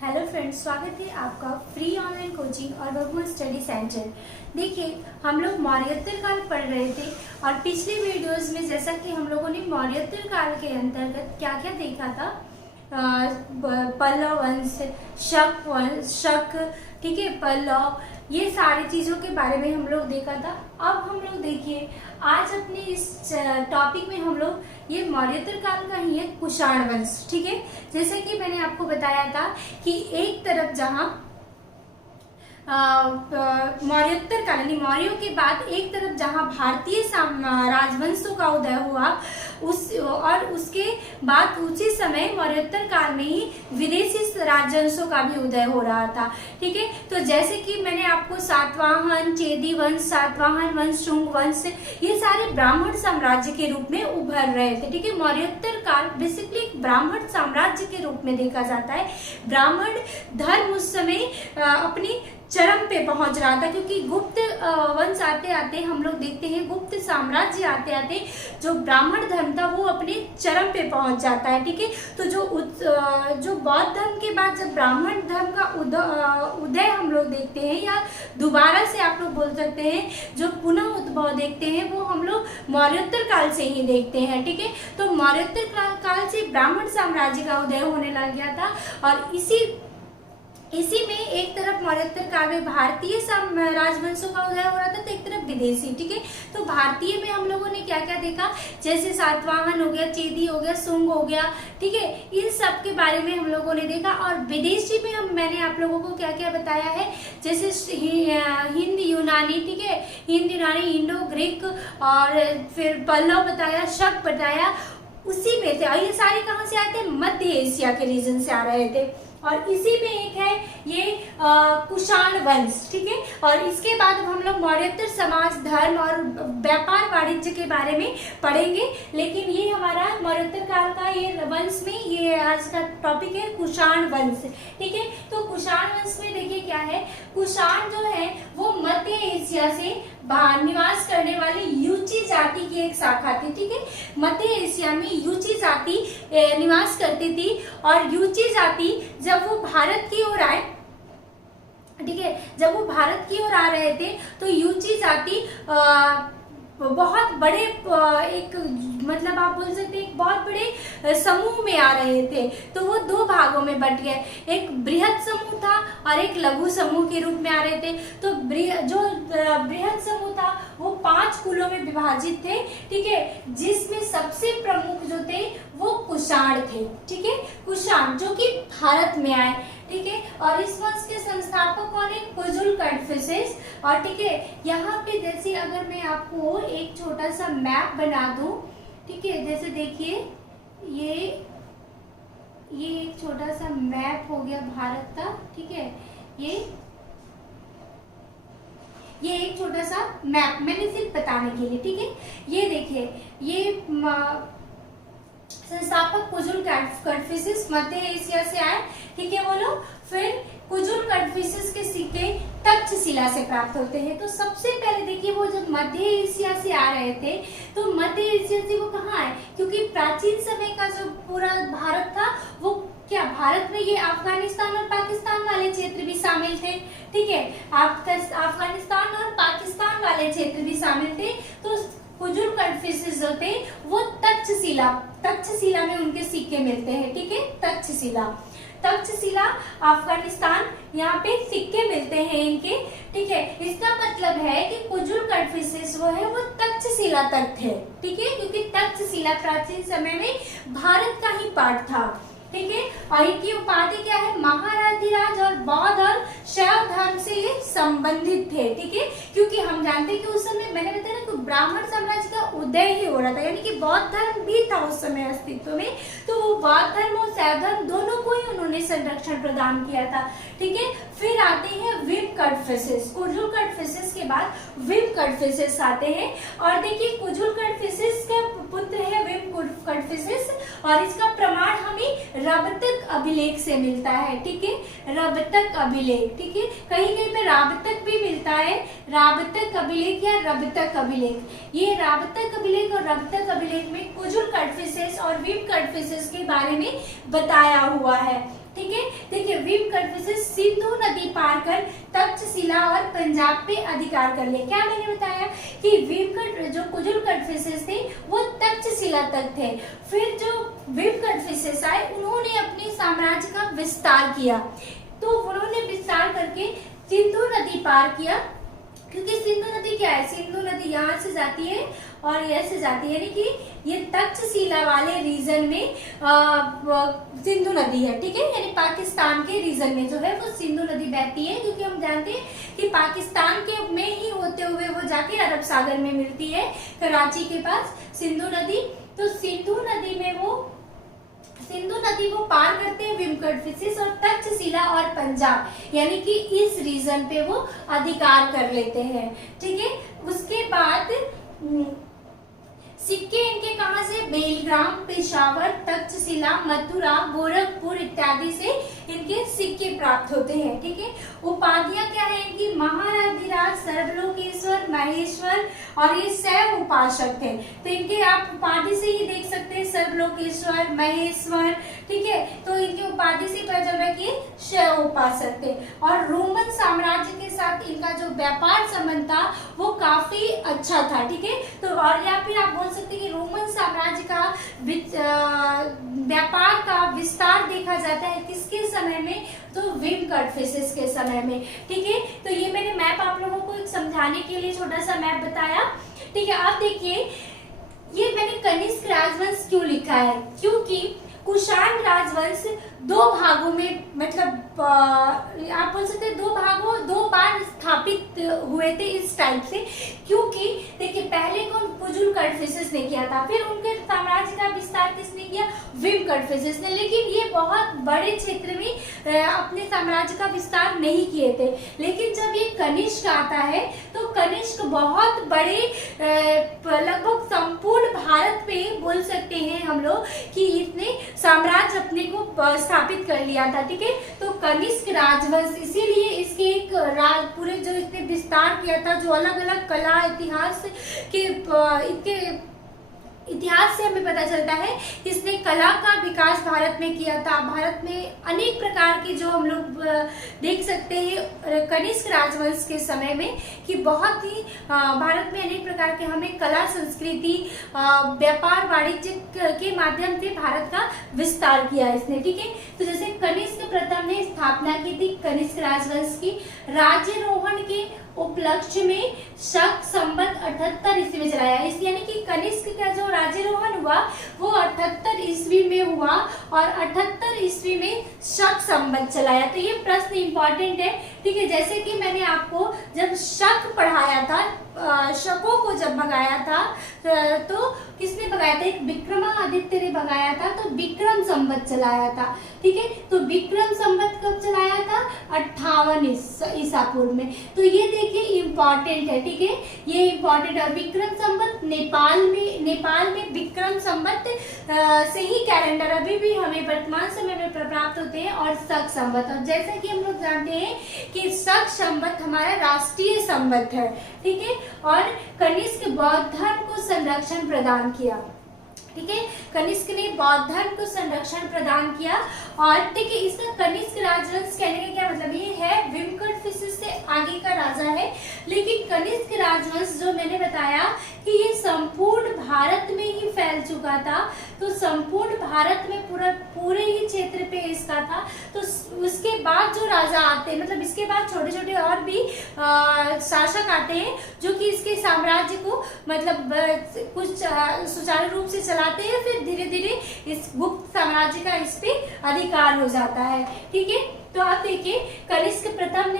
Hello friends, स्वागत है आपका फ्री ऑनलाइन कोचिंग और बहुमत स्टडी सेंटर। देखिए, हम लोग मौर्योत्तर काल पढ़ रहे थे और पिछले वीडियोस में जैसा कि हम लोगों ने मौर्योत्तर काल के अंतर्गत क्या क्या देखा था, पल्लव वंश, शक, ठीक है, पल्लव, ये सारी चीज़ों के बारे में हम लोग देखा था। अब हम लोग देखिए, आज अपने इस टॉपिक में हम लोग ये मौर्योत्तर काल का ही है कुषाण वंश। ठीक है, जैसे कि मैंने आपको बताया था कि एक तरफ जहाँ मौर्योत्तर काल यानी मौर्यों के बाद एक तरफ जहाँ भारतीय राजवंशों का उदय हुआ और उसके बाद उसी समय मौर्योत्तर काल में ही विदेशी राजवंशों का भी उदय हो रहा था। ठीक है, तो जैसे कि मैंने आपको सातवाहन, चेदी वंश, सातवाहन वंश, शुंग वंश, ये सारे ब्राह्मण साम्राज्य के रूप में उभर रहे थे। ठीक है, मौर्योत्तर काल बेसिकली ब्राह्मण साम्राज्य के रूप में देखा जाता है। ब्राह्मण धर्म उस समय अपनी चरम पे पहुंच रहा था, क्योंकि गुप्त वंश आते आते हम लोग देखते हैं, गुप्त साम्राज्य आते आते जो ब्राह्मण धर्म था वो अपने चरम पे पहुंच जाता है। ठीक है, तो जो बौद्ध धर्म के बाद जब ब्राह्मण धर्म का उदय हम लोग देखते हैं, या दोबारा से आप लोग बोल सकते हैं जो पुनः उद्भव देखते हैं, वो हम लोग मौर्योत्तर काल से ही देखते हैं। ठीक है, तो मौर्योत्तर काल से ब्राह्मण साम्राज्य का उदय होने लग गया था और इसी में एक तरफ मौर्योत्तर काल में भारतीय राजवंशों का उदय हो रहा था, तो एक तरफ विदेशी। ठीक है, तो भारतीय में हम लोगों ने क्या क्या देखा, जैसे सातवाहन हो गया, चेदी हो गया, शुंग हो गया। ठीक है, इन सब के बारे में हम लोगों ने देखा। और विदेशी में मैंने आप लोगों को क्या क्या बताया है, जैसे हिंद यूनानी, ठीक है, हिंद यूनानी, इंडो ग्रीक, और फिर पल्लव बताया, शक बताया, उसी में थे। और ये सारे कहाँ से आए थे? मध्य एशिया के रीजन से आ रहे थे। और इसी में एक है ये कुषाण वंश। ठीक है, और इसके बाद हम लोग मौर्योत्तर समाज, धर्म और व्यापार वाणिज्य के बारे में पढ़ेंगे। लेकिन ये हमारा मौर्योत्तर काल का ये वंश में ये आज का टॉपिक है कुषाण वंश। ठीक है, तो कुषाण वंश में देखिए क्या है, कुषाण जो है वो मध्य एशिया से निवास करने वाली यूची जाति की एक शाखा थी। ठीक है, मध्य एशिया में यूची जाति निवास करती थी। और यूची जाति जब वो भारत की ओर आए, ठीक है, जब वो भारत की ओर आ रहे थे तो यूची जाति बहुत बड़े एक मतलब आप बोल सकते हैं एक बहुत बड़े समूह में आ रहे थे। तो वो दो भागों में बट गए, एक बृहद समूह था और एक लघु समूह के रूप में आ रहे थे। तो जो बृहद समूह था वो 5 कुलों में विभाजित थे। ठीक है, जिसमें सबसे प्रमुख जो थे वो कुषाण थे। ठीक है, कुषाण जो कि भारत में आए। ठीक है, और इस वंश के संस्थापक कौन है? कुजुल कन्फ्यूशियस। और ठीक है, यहाँ पे जैसे अगर मैं आपको एक छोटा सा मैप बना दूं, ठीक है, जैसे देखिए ये एक छोटा सा मैप हो गया भारत का। ठीक है, ये एक छोटा सा मैप मैंने सिर्फ बताने के लिए। ठीक है, ये देखिए, ये संस्थापक कुजुल कन्फ्यूशियस मध्य एशिया से आए। ठीक है, बोलो। फिर कुजुल कन्फ्यूशियस के सिक्के तक्षशिला से प्राप्त होते हैं। तो सबसे पहले देखिए, वो जब मध्य एशिया से आ रहे थे तो मध्य एशिया से वो कहाँ आए, क्योंकि प्राचीन समय का जो पूरा भारत था वो क्या, भारत में ये अफगानिस्तान और पाकिस्तान वाले क्षेत्र भी शामिल थे। ठीक है, अफगानिस्तान और पाकिस्तान वाले क्षेत्र भी शामिल थे। तो कुजुल कन्फ्यूशियस जो थे वो तक्षशिला में उनके सिक्के मिलते हैं। ठीक है, तक्षशिला अफगानिस्तान, यहाँ पे सिक्के मिलते हैं इनके। ठीक है, इसका मतलब है कि कुजुल कन्फ्यूशियस वो है वो तक्षशिला तक थे। ठीक है, क्योंकि तक्षशिला प्राचीन समय में भारत का ही पार्ट था। ठीक है, और इनकी उपाधि क्या है? महाराधिराज और बौद्ध और शैव धर्म से ये संबंधित थे। ठीक है, क्योंकि हम जानते हैं कि उस समय मैंने बताया ना कि ब्राह्मण साम्राज्य का उदय ही हो रहा था, यानी कि बौद्ध धर्म भी था उस समय अस्तित्व में। तो वो बौद्ध धर्म और शैव धर्म दोनों को ही उन्होंने संरक्षण प्रदान किया था। ठीक है, फिर आते हैं विम कन्फ्यूशियस। कुजुल कन्फ्यूशियस के बाद विम कन्फ्यूशियस आते हैं। और देखिए, कुजुल कन्फ्यूशियस के पुत्र है विम कन्फ्यूशियस, और इसका प्रमाण हमें राबतक अभिलेख से मिलता है। ठीक है, राबतक अभिलेख। ठीक है, कहीं कहीं पे राबतक भी मिलता है, राबतक अभिलेख या रबतक अभिलेख। ये राबतक अभिलेख और रबतक अभिलेख में कुजुल कन्फ्यूशियस और विम कन्फ्यूशियस के बारे में बताया हुआ है। ठीक है। देखिए विम कन्फ्यूशियस सिंधु नदी पार कर तक्षशिला और पंजाब पे अधिकार कर लिया। क्या मैंने बताया कि जो कुजुल कन्फ्यूशियस थे वो तक्षशिला तक थे। फिर जो विम कन्फ्यूशियस आए उन्होंने अपने साम्राज्य का विस्तार किया, तो उन्होंने विस्तार करके सिंधु नदी पार किया, क्योंकि सिंधु नदी क्या है, सिंधु नदी यहाँ से जाती है और यहाँ से जाती है, यानी कि ये तक्षशिला वाले रीजन में सिंधु नदी है, ठीक है। यानी पाकिस्तान के रीजन में जो है वो सिंधु नदी बहती है, क्योंकि हम जानते हैं कि पाकिस्तान के में ही होते हुए वो जाके अरब सागर में मिलती है, कराची के पास सिंधु नदी। तो सिंधु नदी वो पार करते हैं विम कन्फ्यूशियस और तक्षशिला और पंजाब, यानी कि इस रीजन पे वो अधिकार कर लेते हैं, ठीक है। उसके बाद सिक्के इनके कहां से, बेलग्राम, पेशावर, तक्षशिला, मथुरा, गोरखपुर इत्यादि से इनके सिक्के प्राप्त होते हैं, ठीक है। उपाधियां क्या है इनकी, महाराधिराज, सर्वलोकेश्वर, महेश्वर और ये शैव उपासक थे। तो इनके आप उपाधि से ही देख सकते हैं, सर्वलोकेश्वर, महेश्वर, ठीक है। तो इनकी उपाधि से पता चल रहा है कि शैव उपासक थे। और रोमन साम्राज्य के साथ इनका जो व्यापार संबंध था वो काफी अच्छा था, ठीक है। तो और या फिर आप बोल सकते हैं कि रोमन साम्राज्य का व्यापार का विस्तार देखा जाता है किसके समय में, तो विम कन्फ्यूशियस के समय में, ठीक है। तो ये मैंने मैप आप लोगों को समझाने के लिए छोटा सा मैप बताया, ठीक है। आप देखिए ये मैंने कनिष्क राजवंश क्यों लिखा है, क्योंकि कुषाण राजवंश दो भागों में, मतलब आप बोल सकते हैं दो बार स्थापित हुए थे इस टाइप से, क्योंकि देखिए पहले कौन, कुजुल कन्फ्यूशियस ने किया था, फिर उनके साम्राज्य का विस्तार किसने किया, विम कन्फ्यूशियस ने। लेकिन ये बहुत बड़े क्षेत्र में अपने साम्राज्य का विस्तार नहीं किए थे। लेकिन जब ये कनिष्क आता है तो कनिष्क बहुत बड़े, लगभग संपूर्ण भारत में बोल सकते हैं हम लोग कि इसने साम्राज्य अपने को स्थापित कर लिया था, ठीक है। तो कनिष्क राजवंश, इसीलिए इसके एक पूरे जो इसने विस्तार किया था, जो अलग अलग कला इतिहास के इनके इतिहास से हमें पता चलता है इसने कला का विकास भारत में किया था। भारत में अनेक प्रकार की जो हम लोग देख सकते हैं कनिष्क राजवंश के समय में कि बहुत ही भारत में अनेक प्रकार के हमें कला, संस्कृति, व्यापार, वाणिज्य के माध्यम से भारत का विस्तार किया इसने, ठीक है। तो जैसे कनिष्क प्रथम ने स्थापना की थी कनिष्क राजवंश की, राज्यारोहण के उपलक्ष्य में शक संवत 78 ईस्वी में चलाया, इस यानी कि कनिष्क का जो राज्यारोहण हुआ वो 78 ईस्वी में हुआ और 78 ईस्वी में शक संवत चलाया। तो ये प्रश्न इंपॉर्टेंट है, ठीक है। जैसे कि मैंने आपको जब शक पढ़ाया था, शकों को जब भगाया था तो किसने भगाया था, एक विक्रमादित्य ने भगाया था, तो विक्रम संवत चलाया था, ठीक है। तो विक्रम संवत कब चलाया था, 58 ईसा पूर्व में। तो ये देखिए इंपॉर्टेंट है, ठीक है, ये इंपॉर्टेंट है। विक्रम संवत नेपाल में विक्रम संवत से ही कैलेंडर अभी भी हमें वर्तमान समय में प्राप्त होते हैं, और शक संवत, और जैसा कि हम लोग जानते हैं कि शक संवत हमारा राष्ट्रीय संवत है, ठीक है। और कनिष्क बौद्ध धर्म को संरक्षण प्रदान किया, ठीक है। कनिष्क ने बौद्ध धर्म को संरक्षण प्रदान किया। और ठीक है, इसका कनिष्क राजवंश कहने का क्या मतलब, ये है विम कन्फ्यूशियस से आगे का राजा है। लेकिन कनिष्क राजवंश जो मैंने बताया कि ये संपूर्ण भारत में ही फैल चुका था, तो संपूर्ण भारत में पूरे ही क्षेत्र पे इसका था। तो उसके बाद जो राजा आते हैं, मतलब इसके बाद छोटे छोटे और भी शासक आते हैं जो कि इसके साम्राज्य को मतलब कुछ सुचारू रूप से चलाते हैं, फिर धीरे धीरे इस गुप्त साम्राज्य का इस पे अधिकार हो जाता है, ठीक है। तो आप देखिए कनिष्क प्रथम ने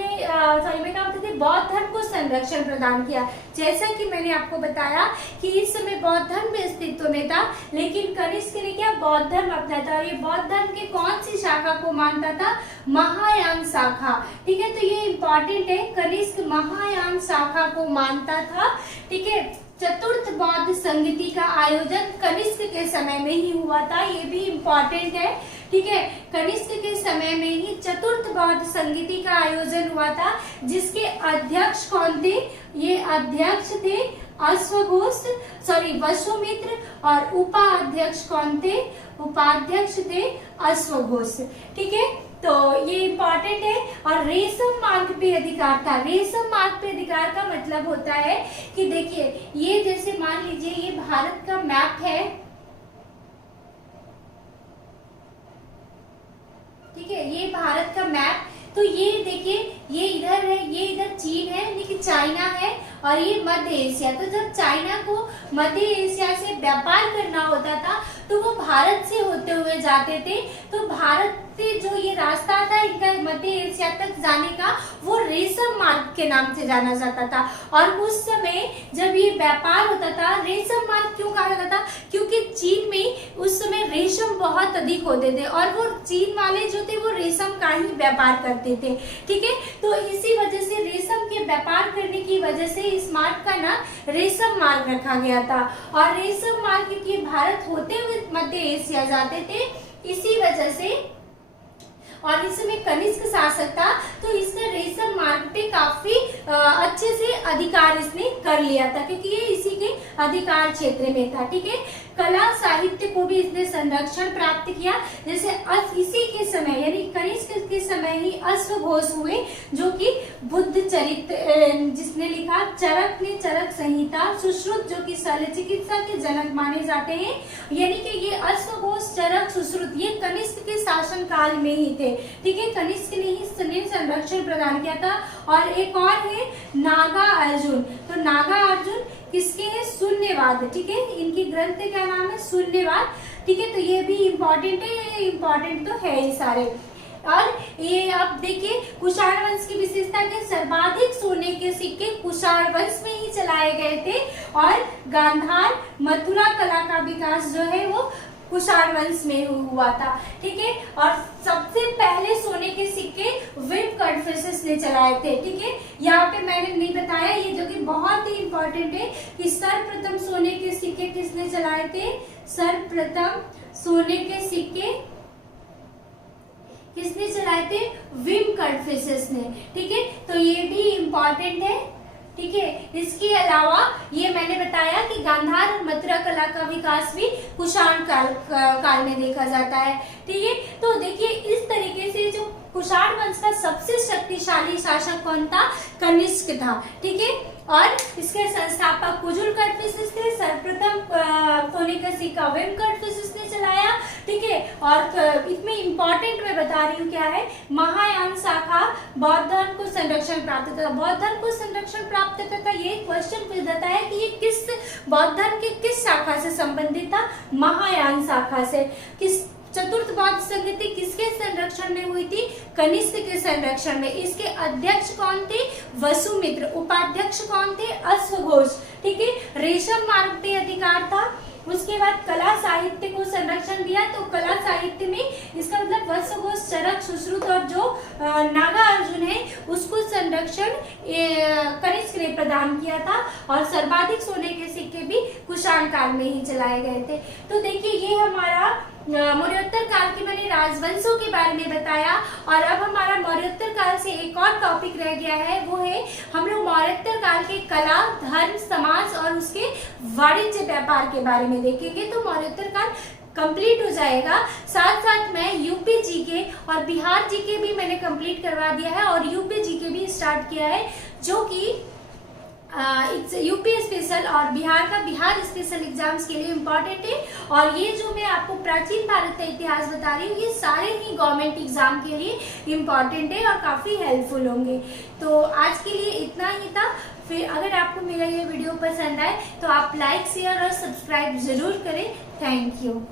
बौद्ध धर्म को संरक्षण प्रदान किया। जैसा कि मैंने आपको बताया कि इस समय बौद्ध धर्म में अस्तित्व में था, लेकिन कनिष्क ने क्या बौद्ध धर्म अपनाया था, और ये बौद्ध धर्म के कौन सी शाखा को मानता था, महायान शाखा, ठीक है। तो ये इंपॉर्टेंट है, कनिष्क महायान शाखा को मानता था, ठीक है। चतुर्थ बौद्ध संगति का आयोजन कनिष्क के समय में ही हुआ था, ये भी इम्पोर्टेंट है, ठीक है। कनिष्क के समय में ही चतुर्थ बौद्ध संगति का आयोजन हुआ था, जिसके अध्यक्ष कौन थे, ये अध्यक्ष थे वसुमित्र, और उपाध्यक्ष कौन थे? उपाध्यक्ष थे अश्वघोष। ठीक है, तो ये इंपॉर्टेंट है। और रेशम मार्ग पे अधिकार था। रेशम मार्ग पे अधिकार का मतलब होता है कि देखिए, ये जैसे मान लीजिए ये भारत का मैप है, ठीक है, ये भारत का मैप, तो ये देखिए ये इधर है, ये इधर चीन है, यानी कि चाइना है, और ये मध्य एशिया। तो जब चाइना को मध्य एशिया से व्यापार करना होता था तो वो भारत से होते हुए जाते थे। तो भारत से जो ये रास्ता था इनका मध्य एशिया तक जाने का, वो रेशम मार्ग के नाम से जाना जाता था। और उस समय जब ये व्यापार होता था, रेशम मार्ग क्यों कहा जाता था? क्योंकि चीन में उस समय रेशम बहुत अधिक होते थे और वो चीन वाले जो थे वो रेशम का ही व्यापार करते थे। ठीक है, तो इसी वजह से रेशम के व्यापार करने की वजह से इस मार्ग का नाम रेशम मार्ग रखा गया था। और रेशम मार्ग क्योंकि भारत होते हुए मध्य एशिया जाते थे, इसी वजह से, और इस समय कनिष्क शासक था, तो इसने रेशम मार्ग पे काफी अच्छे से अधिकार इसने कर लिया था, क्योंकि ये इसी के अधिकार क्षेत्र में था। ठीक है, कला साहित्य को भी इसने संरक्षण प्राप्त किया। जैसे इसी के समय यानी कनिष्क के समय ही अश्वघोष हुए, जो कि बुद्ध चरित्र जिसने लिखा, चरक ने चरक संहिता, सुश्रुत जो कि शल्य चिकित्सा के जनक माने जाते हैं। यानी कि ये अश्वघोष, चरक, सुश्रुत ये कनिष्क के शासन काल में ही थे। ठीक है, कनिष्क ने ही संरक्षण प्रदान किया था। और एक और है नागा अर्जुन। तो नागा अर्जुन किसके हैं? शून्यवाद। ठीक है, इनकी ग्रंथ क्या नाम है? शून्यवाद। ठीक है, तो ये भी इम्पोर्टेंट है, ये इम्पोर्टेंट तो है ही सारे। और ये अब देखिए कुषाण वंश की विशेषता के सर्वाधिक सोने के सिक्के कुषाण वंश में ही चलाए गए थे। और गांधार, मथुरा कला का विकास जो है वो कुषाण वंश में हुआ था। ठीक है, और सबसे पहले सोने के सिक्के विम कडफिसेस ने चलाए थे। ठीक है, यहाँ पे मैंने नहीं बताया, ये जो कि बहुत ही इंपॉर्टेंट है कि सर्वप्रथम सोने के सिक्के किसने चलाए थे? सर्वप्रथम सोने के सिक्के किसने चलाए थे? विम कडफिसेस ने। ठीक है, तो ये भी इम्पोर्टेंट है। ठीक है, इसके अलावा ये मैंने बताया कि गांधार और मथुरा कला का विकास भी कुषाण काल में देखा जाता है। ठीक है, तो देखिए इस तरीके से जो कुषाण वंश का सबसे शक्तिशाली शासक कौन था? कनिष्क था। ठीक है, और इसके संस्थापक कुजुल कडफिसेस थे। सर्वप्रथम सोने का सिक्का विम कडफिसेस ने चलाया। ठीक है, और इसमें इंपॉर्टेंट मैं बता रही हूँ क्या है, महायान शाखा बौद्ध धर्म को संरक्षण प्राप्त था। बौद्ध धर्म को संरक्षण प्राप्त करता, ये क्वेश्चन पूछ जाता है कि ये किस बौद्ध धर्म के किस शाखा से संबंधित था? महायान शाखा से। किस चतुर्थ बौद्ध संगति किसके संरक्षण में हुई थी? कनिष्क के संरक्षण में। इसके अध्यक्ष कौन थे? वसुमित्र। उपाध्यक्ष कौन थे? अश्वघोष। ठीक है, रेशम मार्ग पे अधिकार था। उसके बाद कला साहित्य को संरक्षण दिया, तो कला साहित्य में इसका मतलब वत्सघोष, चरक, सुश्रुत और जो नागा अर्जुन है उसको संरक्षण कनिष्क ने प्रदान किया था। और सर्वाधिक सोने के सिक्के भी कुषाण काल में ही चलाए गए थे। तो देखिए ये हमारा मौर्योत्तर काल के मैंने राजवंशों के बारे में बताया। और अब हमारा मौर्योत्तर काल से एक और टॉपिक रह गया है, वो है हम लोग मौर्योत्तर काल के कला, धर्म, समाज और उसके वाणिज्य व्यापार के बारे में देखेंगे। तो मौर्योत्तर काल कंप्लीट हो जाएगा। साथ साथ मैं यूपी जीके और बिहार जीके भी मैंने कंप्लीट करवा दिया है और यूपी जीके भी स्टार्ट किया है, जो कि यूपी स्पेशल और बिहार का बिहार स्पेशल एग्जाम्स के लिए इम्पोर्टेंट है। और ये जो मैं आपको प्राचीन भारत का इतिहास बता रही हूँ, ये सारे ही गवर्नमेंट एग्जाम के लिए इम्पोर्टेंट है और काफ़ी हेल्पफुल होंगे। तो आज के लिए इतना ही था। फिर अगर आपको मेरा ये वीडियो पसंद आए तो आप लाइक, शेयर और सब्सक्राइब जरूर करें। Thank you.